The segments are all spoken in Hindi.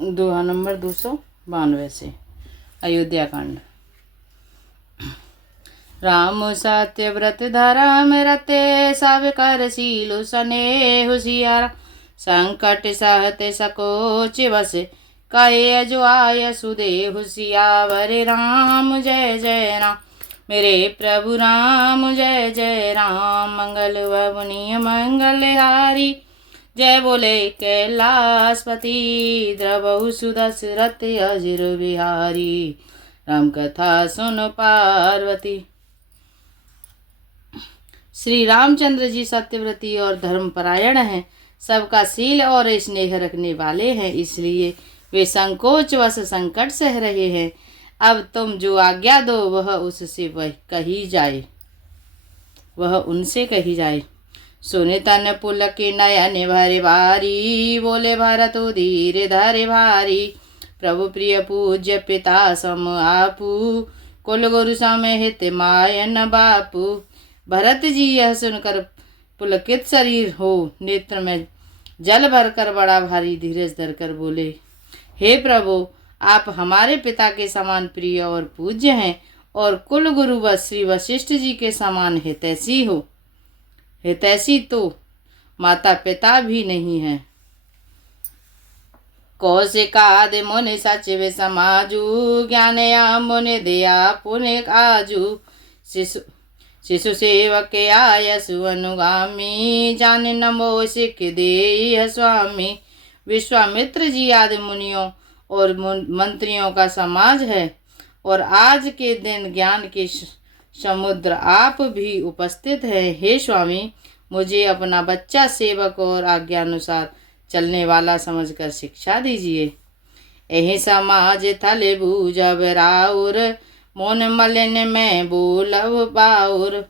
दोहा नंबर 292 से अयोध्या कांड। राम सत्य व्रत धर्म रते सब कर शीलु सने हुशियारा। संकट सहते सकोच बस कहे जो आय सुदे हुशियावर। राम जय जय राम मेरे प्रभु राम जय जय राम। मंगल भवनीय मंगलहारी जय बोले कैलाशपति। द्रवहु सुदशरथ अजिर बिहारी राम कथा सुन पार्वती। श्री रामचंद्र जी सत्यव्रती और धर्मपरायण हैं, सबका शील और स्नेह रखने वाले हैं, इसलिए वे संकोच वश संकट सह रहे हैं। अब तुम जो आज्ञा दो वह उससे वह कही जाए, वह उनसे कही जाए। सुने तन पुलक नयन भरे भारी, बोले भरत धीरे धरे भारी। प्रभु प्रिय पूज्य पिता सम आपू, कुल गुरु समेत मायन बापू। भरत जी यह सुनकर पुलकित शरीर हो नेत्र में जल भरकर बड़ा भारी धीरज धरकर बोले, हे प्रभु, आप हमारे पिता के समान प्रिय और पूज्य हैं और कुल गुरु व श्री वशिष्ठ जी के समान हितैषी हो। हितैषी तो माता पिता भी नहीं है। कौशिकाद मुनि सचिव समाजू, ज्ञानया मुनि दया पुण्य आजू। शिशु सेवक आयसु अनुगामी, जान नमो सिख दे स्वामी। विश्वामित्र जी आदि मुनियों और मंत्रियों का समाज है और आज के दिन ज्ञान के समुद्र आप भी उपस्थित है। हे स्वामी, मुझे अपना बच्चा सेवक और आज्ञानुसार चलने वाला समझकर शिक्षा दीजिए। यही समाज थले बूझब राउर, मोन मलिन में बोलब बाउर।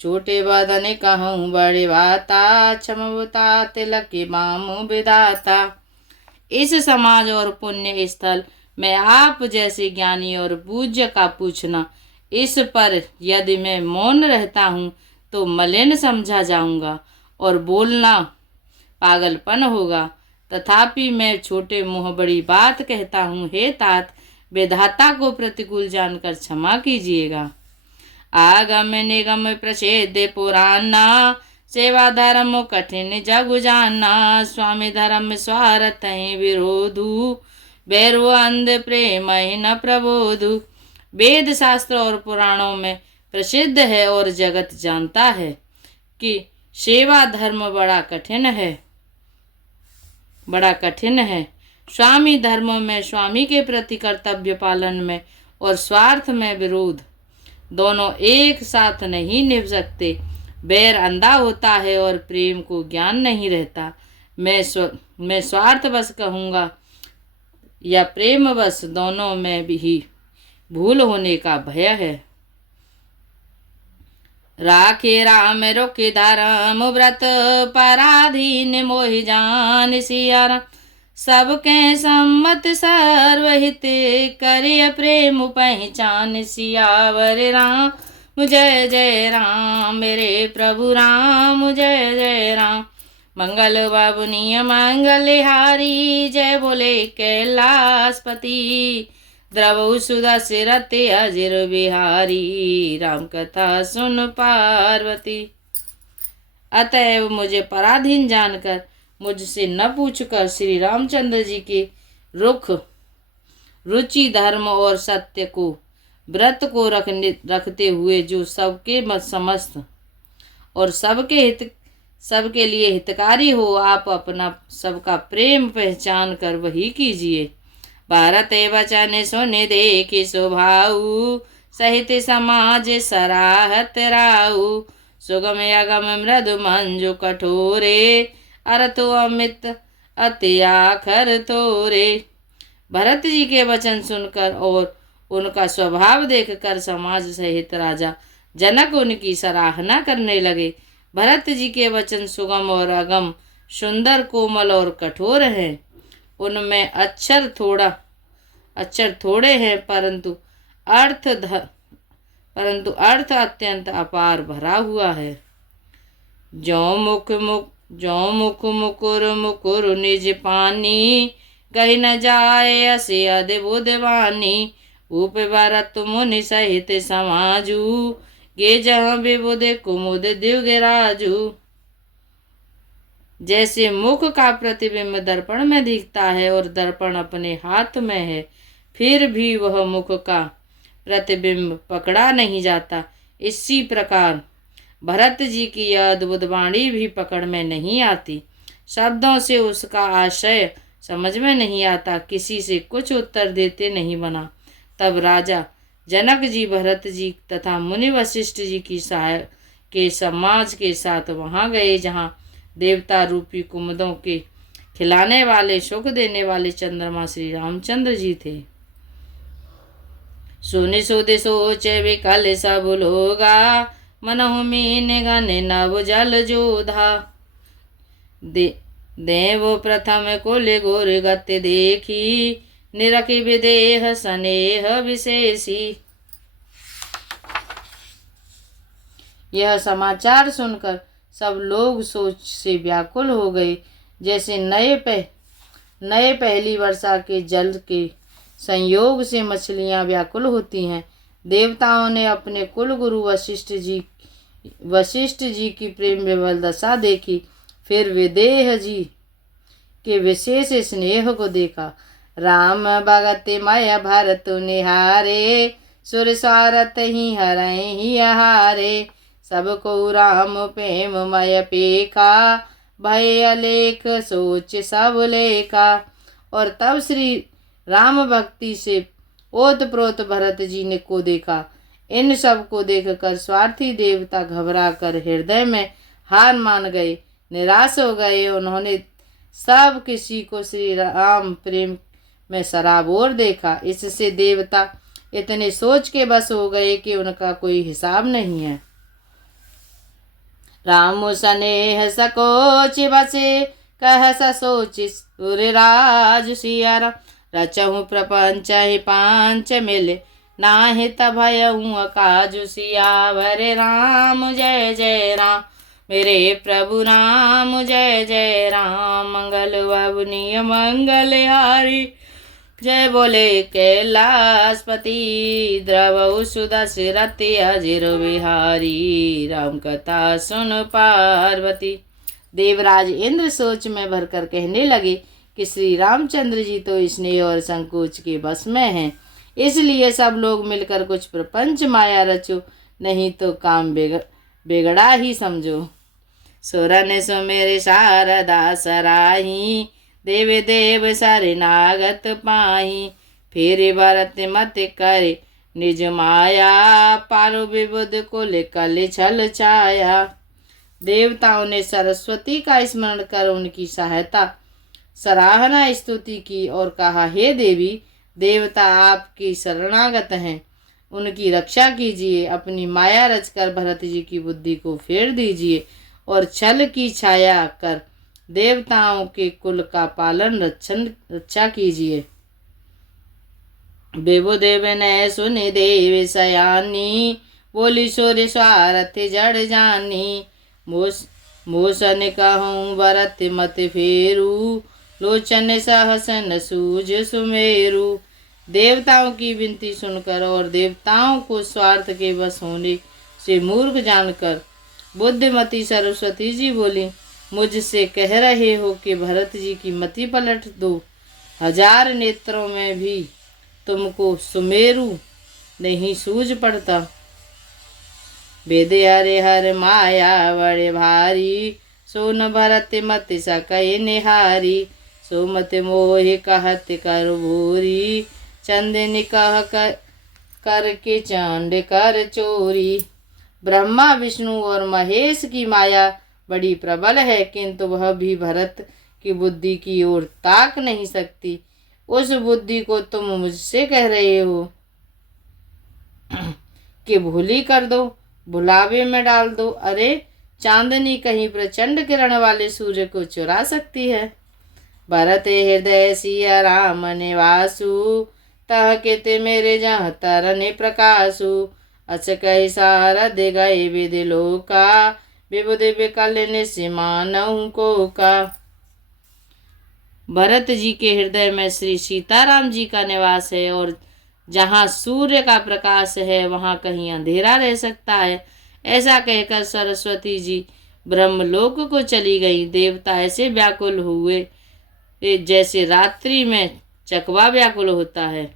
छोटे बदन कहूँ बड़े बाता, क्षमता तिलक मामू विधाता। इस समाज और पुण्य स्थल में आप जैसे ज्ञानी और पूज्य का पूछना, इस पर यदि मैं मौन रहता हूँ तो मलिन समझा जाऊंगा और बोलना पागलपन होगा। तथापि मैं छोटे मुँह बड़ी बात कहता हूँ। हे तात, विधाता को प्रतिकूल जानकर क्षमा कीजिएगा। आगम निगम प्रसिद्ध पुराना, सेवा धर्म कठिन जग जाना। स्वामी धर्म स्वार्थ विरोधु, बैरु अंध प्रेम न प्रबोधु। वेद शास्त्र और पुराणों में प्रसिद्ध है और जगत जानता है कि सेवा धर्म बड़ा कठिन है। स्वामी धर्म में स्वामी के प्रति कर्तव्य पालन में और स्वार्थ में विरोध, दोनों एक साथ नहीं निभ सकते। बैर अंधा होता है और प्रेम को ज्ञान नहीं रहता। मैं स्वार्थवश कहूँगा या प्रेमवश, दोनों में भी भूल होने का भय है। राखे राम रोके धर्म व्रत, पराधीन मोहि जान सिया। सबके सम्मत सर्वहित, करे प्रेम पहचान। सियावर राम जय जय राम मेरे प्रभु राम जय जय राम। मंगल बाबुनीय मंगलहारी जय बोले कैलाशपति। द्रवहु सुदशरथ अजिर बिहारी राम कथा सुन पार्वती। अतएव मुझे पराधीन जानकर, मुझसे न पूछकर श्री रामचंद्र जी के रुचि धर्म और सत्य को व्रत को रखते हुए जो सबके समस्त और सबके लिए हितकारी हो, आप अपना सबका प्रेम पहचान कर वही कीजिए। भारत वचन सुन देखि स्वभाऊ, सहित समाज सराहत राऊ। सुगम अगम मृदु मंजु कठोरे, अरतु अमित अति आखर तोरे। भरत जी के वचन सुनकर और उनका स्वभाव देखकर समाज सहित राजा जनक उनकी सराहना करने लगे। भरत जी के वचन सुगम और अगम, सुंदर, कोमल और कठोर हैं। उनमें अक्षर थोड़े हैं, परंतु अर्थ अत्यंत अपार भरा हुआ है। जो मुख मुकुर मुकुर निज पानी, कही न जाए असे अद्भुत वाणी। भूप भरत मुनि सहित समाजू, गे जहाँ विबुध कुमुद द्युग राजू। जैसे मुख का प्रतिबिंब दर्पण में दिखता है और दर्पण अपने हाथ में है, फिर भी वह मुख का प्रतिबिंब पकड़ा नहीं जाता, इसी प्रकार भरत जी की यह अद्भुत वाणी भी पकड़ में नहीं आती। शब्दों से उसका आशय समझ में नहीं आता, किसी से कुछ उत्तर देते नहीं बना। तब राजा जनक जी भरत जी तथा मुनि वशिष्ठ जी की सहाय के समाज के साथ वहाँ गए, जहाँ देवता रूपी कुमुदों के खिलाने वाले, सुख देने वाले चंद्रमा श्री रामचंद्र जी थे। सुनि सुध सोचे विकल सब लोगा, मनहु मीन गन नव जल जोधा। देव प्रथम कुल गोर गति देखी, निरखि विदेह स्नेह विशेषी। यह समाचार सुनकर सब लोग सोच से व्याकुल हो गए, जैसे नए पहली वर्षा के जल के संयोग से मछलियां व्याकुल होती हैं। देवताओं ने अपने कुल गुरु वशिष्ठ जी की प्रेम विवल दशा देखी, फिर विदेह जी के विशेष स्नेह को देखा। राम भगत मय भरत निहारे, सुर सारथ ही हरय ही हारे। सबको राम प्रेम मय पेखा, भय अलेख सोच सब लेखा। और तब श्री राम भक्ति से ओत प्रोत भरत जी ने को देखा। इन सब को देखकर स्वार्थी देवता घबरा कर हृदय में हार मान गए, निराश हो गए। उन्होंने सब किसी को श्री राम प्रेम में सराबोर देखा। इससे देवता इतने सोच के बस हो गए कि उनका कोई हिसाब नहीं है। राम स्नेह सकोच बसे, कह सोच सूर्यराज सिया। रचहु प्रपंच ही पांच मिले, नाहि तभयहु अकाजु सियावर। राम जय जय राम, मेरे प्रभु राम जय जय राम। मंगल अवनीय मंगल हारी, जय बोले कैलाशपति। द्रवहु सुदशरथि अजिर बिहारी, राम कथा सुन पार्वती। देवराज इंद्र सोच में भरकर कहने लगे कि श्री रामचंद्र जी तो स्नेह और संकोच के बस में हैं, इसलिए सब लोग मिलकर कुछ प्रपंच माया रचो, नहीं तो काम बिगड़ा ही समझो। सुरन सुमेर शारदा सराही, देव देव शरणागत पाही। फिर भरत मत करे निज माया, पारो विबुध कुल कल छल छाया। देवताओं ने सरस्वती का स्मरण कर उनकी सहायता सराहना स्तुति की और कहा, हे देवी, देवता आपकी शरणागत हैं, उनकी रक्षा कीजिए। अपनी माया रचकर भरत जी की बुद्धि को फेर दीजिए और छल की छाया कर देवताओं के कुल का पालन रक्षा कीजिए। विबुदेव ने सुनि देव सयानी, बोली सूर्य स्वारथ जड़ जानी। मोसन कहूँ भरत मत फेरू, लोचन सहसन सूझ सुमेरु। देवताओं की विनती सुनकर और देवताओं को स्वार्थ के वश होने से मूर्ख जानकर बुद्धिमती सरस्वती जी बोली, मुझसे कह रहे हो कि भरत जी की मति पलट दो। 1000 नेत्रों में भी तुमको सुमेरु नहीं सूझ पड़ता। वेद हरे हर माया बड़े भारी, सोन भरत मत सकय निहारी। सो मत मोहि कहत कर भूरी, चंदन कह कर के चांद कर चोरी। ब्रह्मा विष्णु और महेश की माया बड़ी प्रबल है, किंतु वह भी भरत की बुद्धि की ओर ताक नहीं सकती। उस बुद्धि को तुम मुझसे कह रहे हो कि भूली कर दो, भुलावे में डाल दो। अरे चांदनी कहीं प्रचंड किरण वाले सूर्य को चुरा सकती है। भरत हृदय सिया राम निवासु, तह केते मेरे जहाँ तरने प्रकाशु। अच कही सारद गए विधि लोका, विबुध विकल निसिमानहु को का। भरत जी के हृदय में श्री सीताराम जी का निवास है, और जहाँ सूर्य का प्रकाश है वहाँ कहीं अंधेरा रह सकता है। ऐसा कहकर सरस्वती जी ब्रह्मलोक को चली गई। देवता ऐसे व्याकुल हुए जैसे रात्रि में चकवा व्याकुल होता है।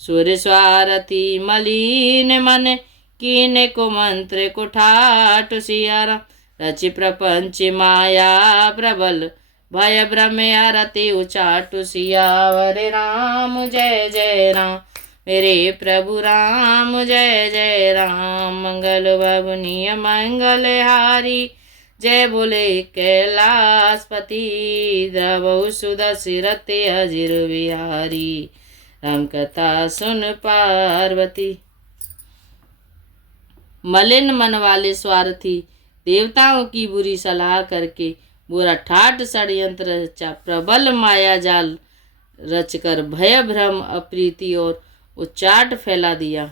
सूर्य स्वारथी मलिन मन कीने को मंत्र को ठाट सियारा, रचि प्रपंच माया प्रबल भय भ्रम अरति उचाटु सियावर राम जय जय राम, मेरे प्रभु राम जय जय राम। मंगल भवनीय मंगल हारी, जय बोले कैलाशपति, द्रवहु सुदशरथि अजिर बिहारी, राम कथा सुन पार्वती। मलिन मन वाले स्वार्थी देवताओं की बुरी सलाह करके बुरा ठाट षड्यंत्र रचा, प्रबल माया जाल रचकर भय भ्रम अप्रीति और उच्चाट फैला दिया।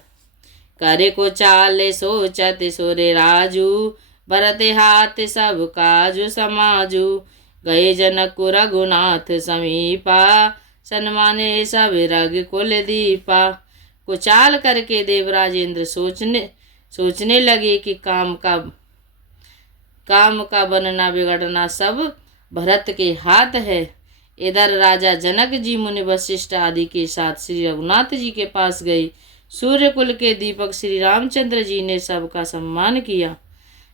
करे को चाले सोचत सोरे राजू, भरते हाथ सब काजू समाजू, गए जनक रघुनाथ समीपा, सन्माने सब रग कुल दीपा। कुचाल करके देवराजेंद्र सोचने लगे कि काम का बनना बिगड़ना सब भरत के हाथ है। इधर राजा जनक जी मुनि वशिष्ठ आदि के साथ श्री रघुनाथ जी के पास गए। सूर्य कुल के दीपक श्री रामचंद्र जी ने सबका सम्मान किया।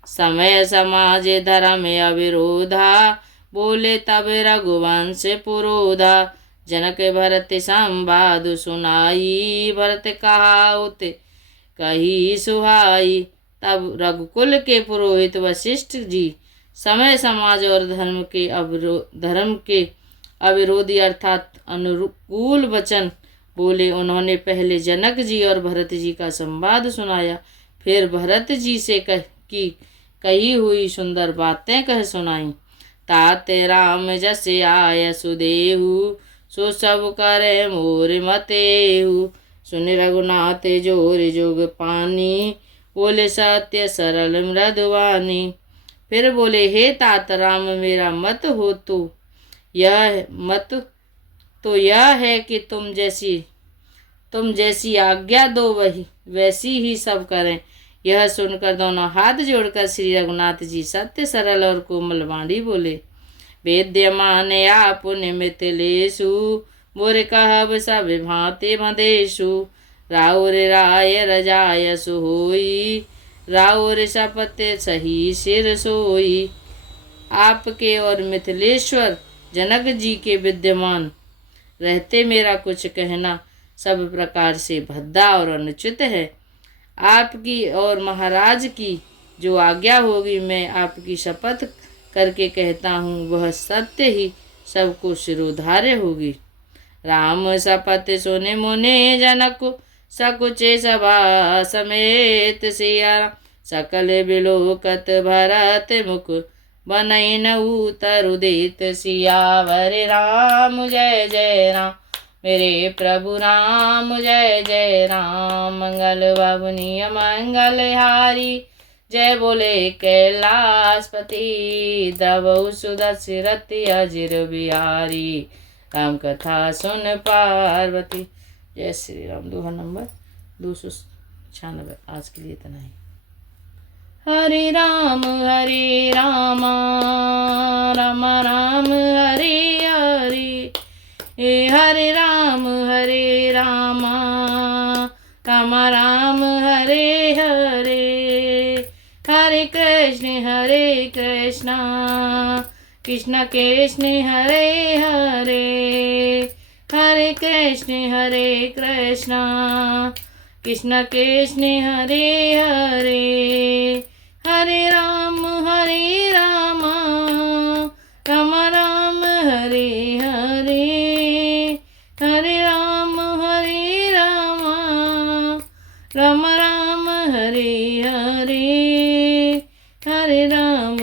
समय समाज धर्म अविरोधा, बोले तब रघुवंश पुरोधा, जनक भरत संवाद सुनाई, भरत कहाउत कही सुहाई। तब रघुकुल के पुरोहित वशिष्ठ जी समय समाज और धर्म के अविरोधी अर्थात अनुकूल वचन बोले। उन्होंने पहले जनक जी और भरत जी का संवाद सुनाया, फिर भरत जी से कही हुई सुंदर बातें कह सुनाई। ताते राम जस आय सुदेहु, सो सब करे मोर मतेहु, सुन रघुनाथ जोर जोग पानी, बोले सत्य सरल मृदुवानी। फिर बोले, हे तात राम मेरा मत हो तो यह है कि तुम जैसी आज्ञा दो वैसी ही सब करें। यह सुनकर दोनों हाथ जोड़कर श्री रघुनाथ जी सत्य सरल और कोमल वाणी बोले। वेद्यमान आपुन मिथिलेशु, मोर कहब सब भांति मदेशु, राउर राय रजाय सोई, राउर शपथ सही सिर सोई। आपके और मिथिलेश्वर जनक जी के विद्यमान रहते मेरा कुछ कहना सब प्रकार से भद्दा और अनुचित है। आपकी और महाराज की जो आज्ञा होगी मैं आपकी शपथ करके कहता हूँ, वह सत्य ही सबको शिरोधार्य होगी। राम शपथ सुने मुने जनक, सकुचे सभा समेत सिया, सकल बिलोकत भरत मुख, बनई न उतर उदित सियावर राम जय जय राम, मेरे प्रभु राम जय जय राम। मंगल भवनीय मंगल हारी, जय बोले कैलाशपति, द्रवहु सुदशरथि अजिर बिहारी, राम कथा सुन पार्वती। जय श्री राम। दोहा नंबर 296। आज के लिए इतना ही। हरे राम राम राम हरे हरे, हरे राम राम राम हरे हरे, हरे कृष्ण कृष्ण कृष्ण हरे हरे, हरे कृष्ण कृष्ण कृष्ण हरे हरे, हरे राम राम राम हरे हरे, हरे राम राम राम हरे हरे, हरे राम